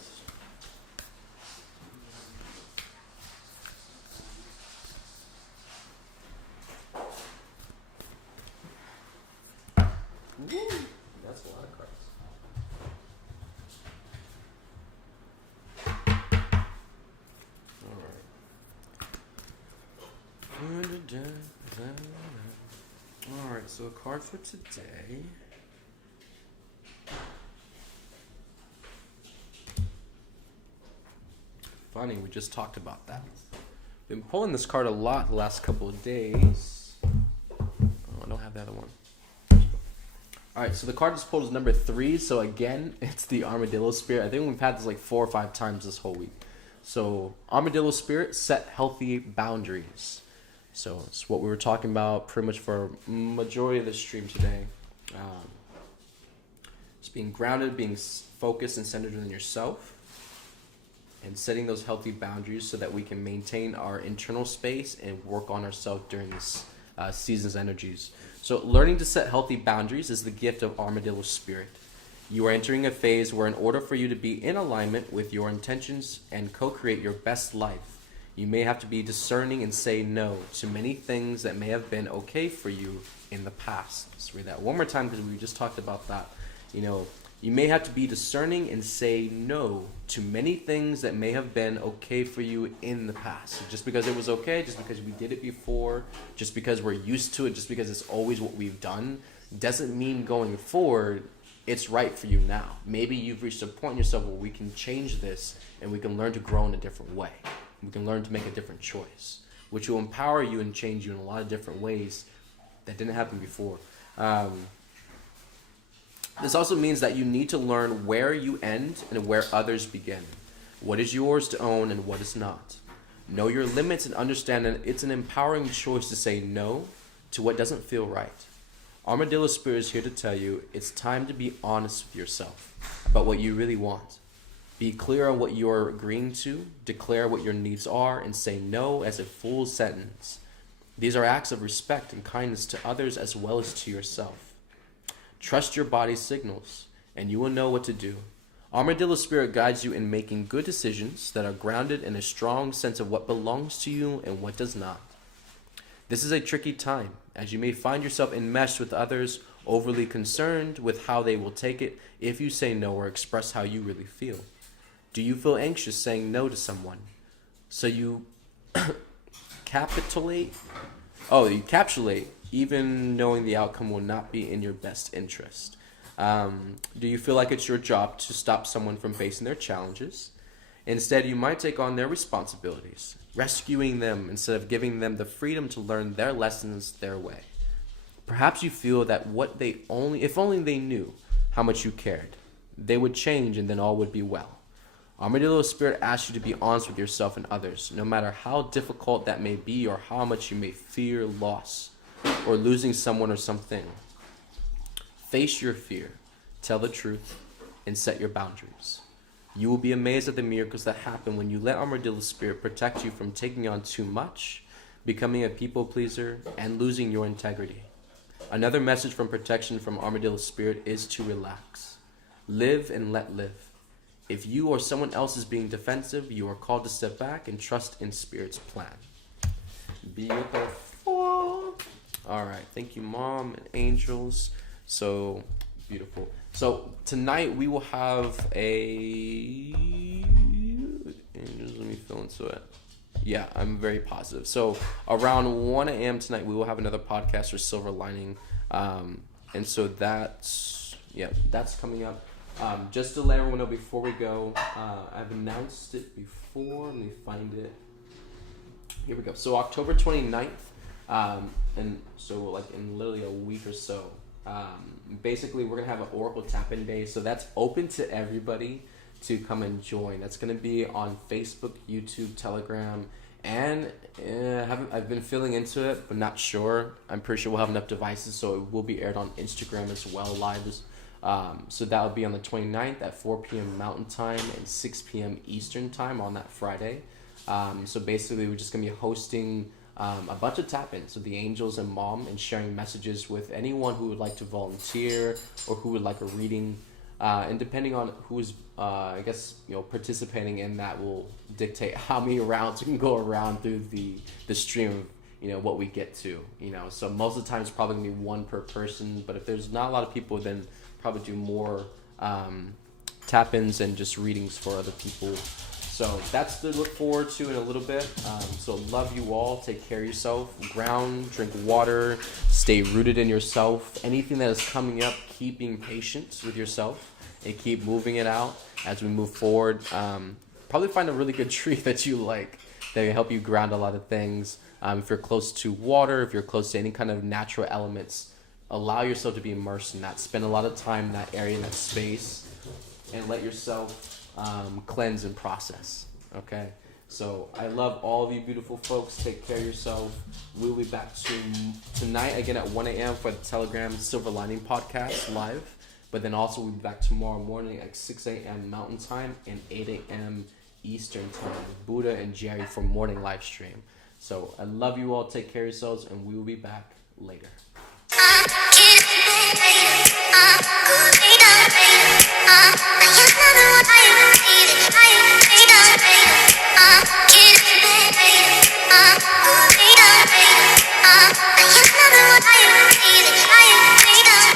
Woo, that's a lot of cards. Alright, so a card for today. Funny, we just talked about that. Been pulling this card a lot the last couple of days. Oh, I don't have the other one. Alright, so the card just pulled is number 3. So again, it's the Armadillo Spirit. I think we've had this like 4 or 5 times this whole week. So, Armadillo Spirit, set healthy boundaries. So it's what we were talking about pretty much for a majority of the stream today. Just being grounded, being focused and centered within yourself, and setting those healthy boundaries so that we can maintain our internal space and work on ourselves during this season's energies. So learning to set healthy boundaries is the gift of Armadillo Spirit. You are entering a phase where, in order for you to be in alignment with your intentions and co-create your best life, you may have to be discerning and say no to many things that may have been okay for you in the past. Let's read that one more time because we just talked about that. You may have to be discerning and say no to many things that may have been okay for you in the past. So just because it was okay, just because we did it before, just because we're used to it, just because it's always what we've done, doesn't mean going forward it's right for you now. Maybe you've reached a point in yourself where we can change this and we can learn to grow in a different way. We can learn to make a different choice, which will empower you and change you in a lot of different ways that didn't happen before. This also means that you need to learn where you end and where others begin. What is yours to own and what is not. Know your limits and understand that it's an empowering choice to say no to what doesn't feel right. Armadillo Spirit is here to tell you it's time to be honest with yourself about what you really want. Be clear on what you're agreeing to, declare what your needs are, and say no as a full sentence. These are acts of respect and kindness to others as well as to yourself. Trust your body's signals, and you will know what to do. Armadillo Spirit guides you in making good decisions that are grounded in a strong sense of what belongs to you and what does not. This is a tricky time, as you may find yourself enmeshed with others, overly concerned with how they will take it if you say no or express how you really feel. Do you feel anxious saying no to someone? So you capitulate, even knowing the outcome will not be in your best interest. Do you feel like it's your job to stop someone from facing their challenges? Instead, you might take on their responsibilities, rescuing them instead of giving them the freedom to learn their lessons their way. Perhaps you feel that if only they knew how much you cared, they would change and then all would be well. Armadillo Spirit asks you to be honest with yourself and others, no matter how difficult that may be or how much you may fear loss or losing someone or something. Face your fear, tell the truth, and set your boundaries. You will be amazed at the miracles that happen when you let Armadillo Spirit protect you from taking on too much, becoming a people pleaser, and losing your integrity. Another message from protection from Armadillo Spirit is to relax. Live and let live. If you or someone else is being defensive, you are called to step back and trust in Spirit's plan. Beautiful. All right. Thank you, Mom and angels. So beautiful. So tonight we will have a angels. Let me fill into it. Yeah, I'm very positive. So around 1 a.m. tonight we will have another podcast for Silver Lining, and so that's coming up. Just to let everyone know before we go, I've announced it before. Let me find it. Here we go. So October 29th, and so like in literally a week or so, basically we're going to have an Oracle Tap-In Day. So that's open to everybody to come and join. That's going to be on Facebook, YouTube, Telegram, and I've been feeling into it, but not sure. I'm pretty sure we'll have enough devices, so it will be aired on Instagram as well, lives. So that will be on the 29th at 4 p.m. Mountain Time and 6 p.m. Eastern Time on that Friday. So basically, we're just going to be hosting a bunch of tap-ins with the angels and Mom and sharing messages with anyone who would like to volunteer or who would like a reading. And depending on who's, participating in that will dictate how many rounds we can go around through the stream of, what we get to, So most of the time it's probably going to be one per person. But if there's not a lot of people, then probably do more tap-ins and just readings for other people. So that's to look forward to in a little bit. So love you all. Take care of yourself. Ground, drink water, stay rooted in yourself. Anything that is coming up, keep being patient with yourself and keep moving it out as we move forward. Probably find a really good tree that you like that can help you ground a lot of things. If you're close to water, if you're close to any kind of natural elements, allow yourself to be immersed in that. Spend a lot of time in that area, in that space, and let yourself cleanse and process. Okay, so I love all of you beautiful folks. Take care of yourself. We'll be back tonight again at 1 a.m. for the Telegram Silver Lining podcast live, but then also we'll be back tomorrow morning at 6 a.m. Mountain Time and 8 a.m. Eastern Time with Buddha and Jerry for morning live stream. So I love you all. Take care of yourselves, and we will be back later.